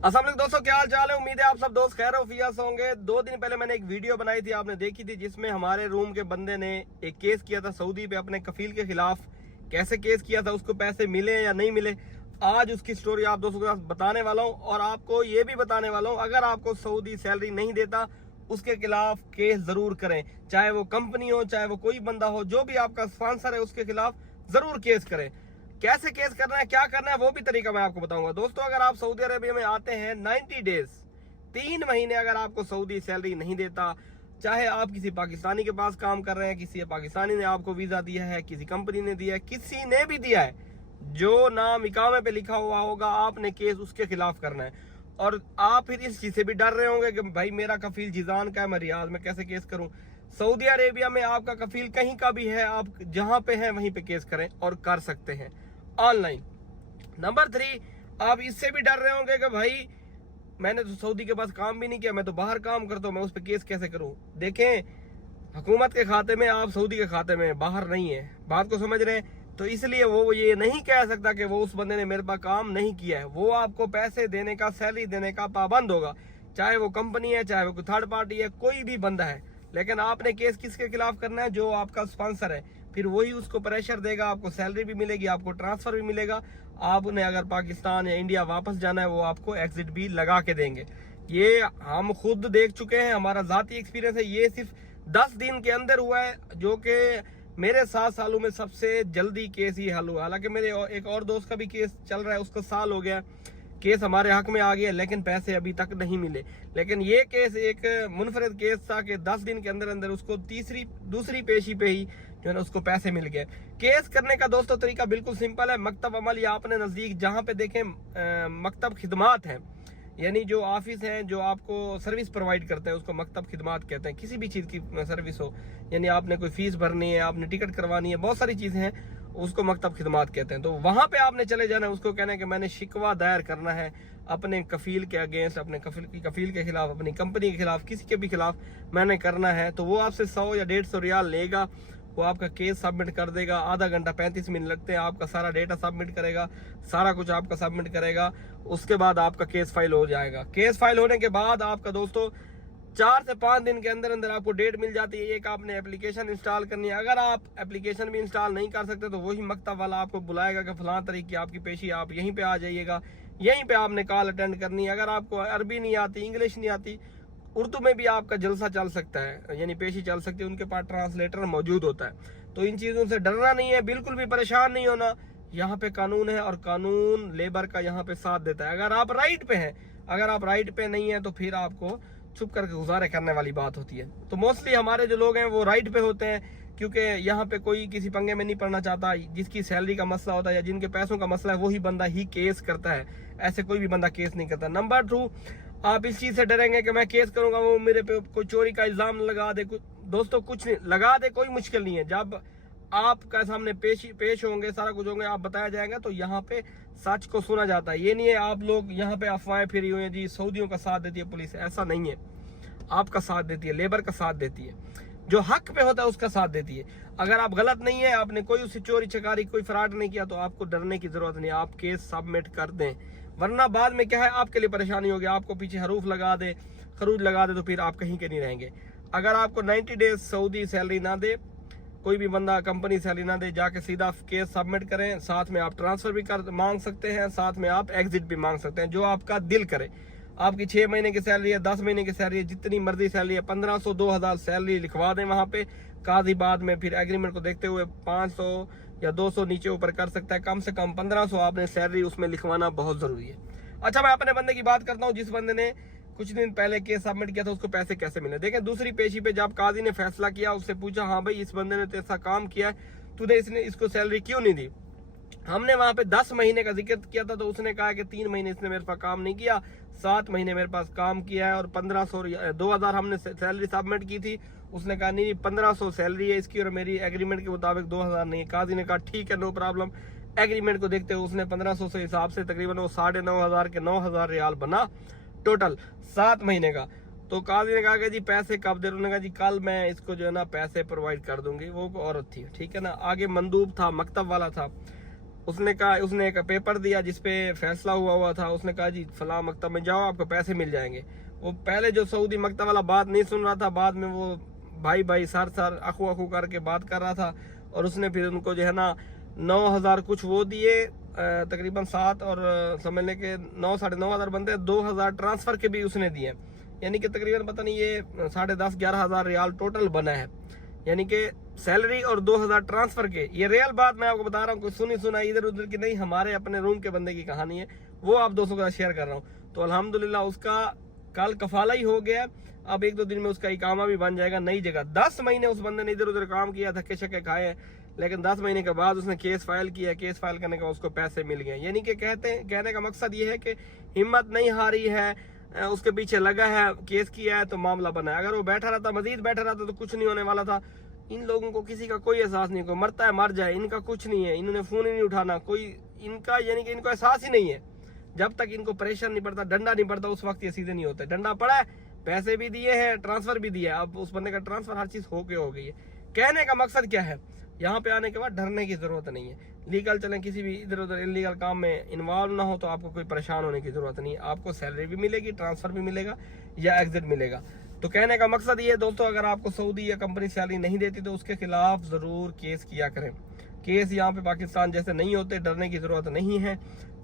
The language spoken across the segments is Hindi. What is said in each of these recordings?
अस्सलाम वालेकुम दोस्तों, क्या हाल चाल है। उम्मीद है आप सब दोस्त खैर वफियत से होंगे। 2 दिन पहले मैंने एक वीडियो बनाई थी, आपने देखी थी, जिसमें हमारे रूम के बंदे ने एक केस किया था सऊदी पे अपने कफील के खिलाफ। कैसे केस किया था, उसको पैसे मिले या नहीं मिले, आज उसकी स्टोरी आप दोस्तों के साथ बताने वाला हूँ। और आपको ये भी बताने वाला हूँ, अगर आपको सऊदी सैलरी नहीं देता उसके खिलाफ केस जरूर करें। चाहे वो कंपनी हो, चाहे वो कोई बंदा हो, जो भी आपका स्पॉन्सर है उसके खिलाफ जरूर केस करें। कैसे केस करना है, क्या करना है, वो भी तरीका मैं आपको बताऊंगा। दोस्तों, अगर आप सऊदी अरेबिया में आते हैं 90 डेज 3 महीने अगर आपको सऊदी सैलरी नहीं देता, चाहे आप किसी पाकिस्तानी के पास काम कर रहे हैं, किसी पाकिस्तानी ने आपको वीजा दिया है, किसी कंपनी ने दिया है, किसी ने भी दिया है, जो नाम इकामे पे लिखा हुआ होगा, आपने केस उसके खिलाफ करना है। और आप फिर इस चीज से भी डर रहे होंगे कि भाई मेरा कफील जिजान का है, मैं रियाद में कैसे केस करूं। सऊदी अरेबिया में आपका कफील कहीं का भी है, आप जहां पे हैं वहीं पे केस करें और कर सकते हैं ऑनलाइन। नंबर 3, आप इससे भी डर रहे होंगे कि भाई मैंने तो सऊदी के पास काम भी नहीं किया, मैं तो बाहर काम करता हूं, मैं उस पर केस कैसे करूं। देखें, हुकूमत के खाते में, आप सऊदी के खाते में, बाहर नहीं है। बात को समझ रहे हैं? तो इसलिए वो ये नहीं कह सकता कि वो उस बंदे ने मेरे पास काम नहीं किया है। वो आपको पैसे देने का, सैलरी देने का पाबंद होगा, चाहे वो कंपनी है, चाहे वो कोई थर्ड पार्टी है, कोई भी बंदा है। लेकिन आपने केस किसके खिलाफ करना है? जो आपका स्पॉन्सर है। फिर वही उसको प्रेशर देगा, आपको सैलरी भी मिलेगी, आपको ट्रांसफर भी मिलेगा। आपने अगर पाकिस्तान या इंडिया वापस जाना है, वो आपको एग्जिट भी लगा के देंगे। ये हम खुद देख चुके हैं, हमारा जाती एक्सपीरियंस है। ये सिर्फ 10 दिन के अंदर हुआ है, जो कि मेरे 7 सालों में सबसे जल्दी केस ही हल हुआ। हालांकि मेरे एक और दोस्त का भी केस चल रहा है, उसका साल हो गया, केस हमारे हक में आ गया, लेकिन पैसे अभी तक नहीं मिले। लेकिन ये केस एक मुनफरद केस था कि 10 दिन के अंदर अंदर उसको दूसरी पेशी पे ही जो है ना उसको पैसे मिल गए। केस करने का दोस्तों तरीका बिल्कुल सिंपल है। मकतब अमल या अपने नजदीक जहां पे देखें मकतब खिदमात है, यानी जो ऑफिस है जो आपको सर्विस प्रोवाइड करते हैं, उसको मकतब खिदमात कहते हैं। किसी भी चीज की सर्विस हो, यानी आपने कोई फीस भरनी है, आपने टिकट करवानी है, बहुत सारी चीजें हैं, उसको मकतब खिदमात कहते हैं। तो वहां पे आपने चले जाना है, उसको कहना है कि मैंने शिकवा दायर करना है अपने कफील के अगेंस्ट, अपने कफील के खिलाफ, अपनी कंपनी के खिलाफ, किसी के भी खिलाफ मैंने करना है। तो वो आपसे 100 या 150 रियाल लेगा, वो आपका केस सबमिट कर देगा। आधा घंटा 35 मिनट लगते हैं, आपका सारा डेटा सबमिट करेगा, सारा कुछ आपका सबमिट करेगा। उसके बाद आपका केस फाइल हो जाएगा। केस फाइल होने के बाद आपका दोस्तों 4 से 5 दिन के अंदर अंदर आपको डेट मिल जाती है। एक आपने एप्लीकेशन इंस्टॉल करनी है। अगर आप एप्लीकेशन भी इंस्टॉल नहीं कर सकते तो वही मकतब वाला आपको बुलाएगा कि फलां तारीख की आपकी पेशी, आप यहीं पे आ जाइएगा, यहीं पे आपने कॉल अटेंड करनी है। अगर आपको अरबी नहीं आती, इंग्लिश नहीं आती, उर्दू में भी आपका जलसा चल सकता है, यानी पेशी चल सकती है, उनके पास ट्रांसलेटर मौजूद होता है। तो इन चीजों से डरना नहीं है, बिल्कुल भी परेशान नहीं होना। यहाँ पे कानून है और कानून लेबर का यहाँ पे साथ देता है। अगर आप राइट पे हैं, अगर आप राइट पे नहीं है तो फिर आपको छुप करके गुजारे करने वाली बात होती है। तो मोस्टली हमारे जो लोग हैं वो राइट पे होते हैं, क्योंकि यहाँ पे कोई किसी पंगे में नहीं पड़ना चाहता। जिसकी सैलरी का मसला होता है या जिनके पैसों का मसला है, वही बंदा ही केस करता है, ऐसे कोई भी बंदा केस नहीं करता। नंबर 2, आप इस चीज से डरेंगे कि मैं केस करूंगा, वो मेरे पे कोई चोरी का इल्जाम लगा दे। दोस्तों, कुछ नहीं लगा दे, कोई मुश्किल नहीं है। जब आपका सामने पेश होंगे, सारा कुछ होंगे, आप बताया जाएगा, तो यहाँ पे सच को सुना जाता है। ये नहीं है आप लोग यहाँ पे अफवाहें फिरी हुई है जी सऊदियों का साथ देती है पुलिस, ऐसा नहीं है। आपका साथ देती है, लेबर का साथ देती है, जो हक पे होता है उसका साथ देती है। अगर आप गलत नहीं है, आपने कोई उससे चोरी चकारी, कोई फ्रॉड नहीं किया, तो आपको डरने की जरूरत नहीं। आप केस सबमिट कर दें, वरना बाद में क्या है, आपके लिए परेशानी होगी। आपको पीछे हरूफ लगा दे, खरूज लगा दे, तो फिर आप कहीं के नहीं रहेंगे। अगर आपको 90 डेज सऊदी सैलरी ना दे, कोई भी बंदा कंपनी सैलरी ना दे, जाके सीधा केस सबमिट करें। साथ में आप ट्रांसफर भी कर मांग सकते हैं, साथ में आप एग्जिट भी मांग सकते हैं, जो आपका दिल करे। आपकी 6 महीने की सैलरी है, 10 महीने की सैलरी है, जितनी मर्जी सैलरी है, 1500 2000 सैलरी लिखवा दें वहां पे। काजी बाद में फिर एग्रीमेंट को देखते हुए 500 या 200 नीचे ऊपर कर सकता है। कम से कम 1500 आपने सैलरी उसमें लिखवाना बहुत जरूरी है। अच्छा, मैं अपने बंदे की बात करता हूँ, जिस बंदे ने कुछ दिन पहले केस सबमिट किया था, उसको पैसे कैसे मिले। देखें, दूसरी पेशी पे जब काजी ने फैसला किया, उससे पूछा, हाँ भाई इस बंदे ने तो ऐसा काम किया, तूने इसको सैलरी क्यों नहीं दी। हमने वहां पे 10 महीने का जिक्र किया था, तो उसने कहा कि 3 महीने इसने मेरे पास काम नहीं किया, 7 महीने मेरे पास काम किया है, और 1500 2000 हमने सैलरी सबमिट की थी। उसने कहा नहीं, 1500 सैलरी है इसकी, और मेरी एग्रीमेंट के मुताबिक 2000 नहीं है। काजी ने कहा ठीक है, नो प्रॉब्लम। एग्रीमेंट को देखते हुए उसने 1500 से हिसाब से तकरीबन वो 9500 के 9000 रियाल बना टोटल 7 महीने का। तो काजी ने कहा कि जी पैसे कब दे रहे। उन्होंने कहा जी कल मैं इसको जो है ना पैसे प्रोवाइड कर दूंगी। वो औरत थी, ठीक है ना। आगे मंदूब था, मकतब वाला था, उसने एक पेपर दिया जिसपे फैसला हुआ था। उसने कहा जी फलां मकतब में जाओ, आपको पैसे मिल जाएंगे। वो पहले जो सऊदी मकतब वाला बात नहीं सुन रहा था, बाद में वो भाई भाई सर अखू अखू करके बात कर रहा था, और उसने फिर उनको जो है ना 9,000 कुछ वो दिए, तकरीबन 7 और समझ लें कि 9 साढ़े 9,000 बनते हैं, 2,000 ट्रांसफर के भी उसने दिए, यानी कि तकरीबन पता नहीं ये 10,500-11,000 रियाल टोटल बना है, यानी कि सैलरी और 2,000 ट्रांसफर के। ये रियल बात मैं आपको बता रहा हूँ, कोई सुनी सुनाई इधर उधर की नहीं, हमारे अपने रूम के बंदे की कहानी है, वो आप दोस्तों के साथ शेयर कर रहा हूँ। तो अल्हम्दुलिल्लाह उसका कल कफाला ही हो गया, अब 1-2 दिन में उसका इकामा भी बन जाएगा नई जगह। 10 महीने उस बंदे ने इधर उधर काम किया, धक्के शक्के खाए, लेकिन 10 महीने के बाद उसने केस फाइल किया, केस फाइल करने के बाद उसको पैसे मिल गए। यानी कि कहने का मकसद ये है कि हिम्मत नहीं हारी है, उसके पीछे लगा है, केस किया है तो मामला बना है। अगर वो बैठा रहता, मजीद बैठा रहता तो कुछ नहीं होने वाला था। इन लोगों को किसी का कोई एहसास नहीं, कोई मरता है मर जाए, इनका कुछ नहीं है, इन्होंने फोन ही नहीं उठाना, कोई इनका यानी कि इनको एहसास ही नहीं है। जब तक इनको प्रेशर नहीं पड़ता, डंडा नहीं पड़ता, उस वक्त ये सीधे नहीं होते। डंडा पड़ा है, पैसे भी दिए हैं, ट्रांसफर भी दिया है, अब उस बंदे का ट्रांसफर हर चीज हो गई है। कहने का मकसद क्या है, यहाँ पे आने के बाद डरने की जरूरत नहीं है। लीगल चलें, किसी भी इधर उधर इलीगल काम में इन्वॉल्व ना हो, तो आपको कोई परेशान होने की जरूरत नहीं है। आपको सैलरी भी मिलेगी, ट्रांसफर भी मिलेगा या एग्जिट मिलेगा। तो कहने का मकसद ये है दोस्तों, अगर आपको सऊदी या कंपनी सैलरी नहीं देती तो उसके खिलाफ जरूर केस किया करें। केस यहाँ पे पाकिस्तान जैसे नहीं होते, डरने की जरूरत नहीं है,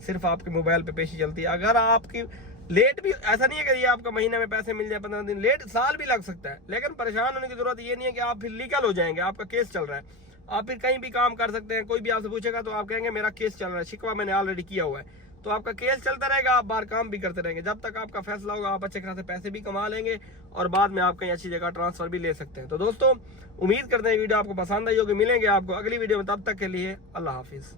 सिर्फ आपके मोबाइल पे पेशी चलती है। अगर आपकी लेट भी, ऐसा नहीं है कि ये आपका महीने में पैसे मिल जाए 15 दिन, लेट साल भी लग सकता है, लेकिन परेशान होने की जरूरत ये नहीं है कि आप फिर लीगल हो जाएंगे, आपका केस चल रहा है, आप फिर कहीं भी काम कर सकते हैं। कोई भी आपसे पूछेगा तो आप कहेंगे मेरा केस चल रहा है, शिकवा मैंने ऑलरेडी किया हुआ है, तो आपका केस चलता रहेगा, आप बाहर काम भी करते रहेंगे। जब तक आपका फैसला होगा आप अच्छे खासे पैसे भी कमा लेंगे और बाद में आप कहीं अच्छी जगह ट्रांसफर भी ले सकते हैं। तो दोस्तों उम्मीद करते हैं वीडियो आपको पसंद आई होगी। मिलेंगे आपको अगली वीडियो में, तब तक के लिए अल्लाह हाफिज।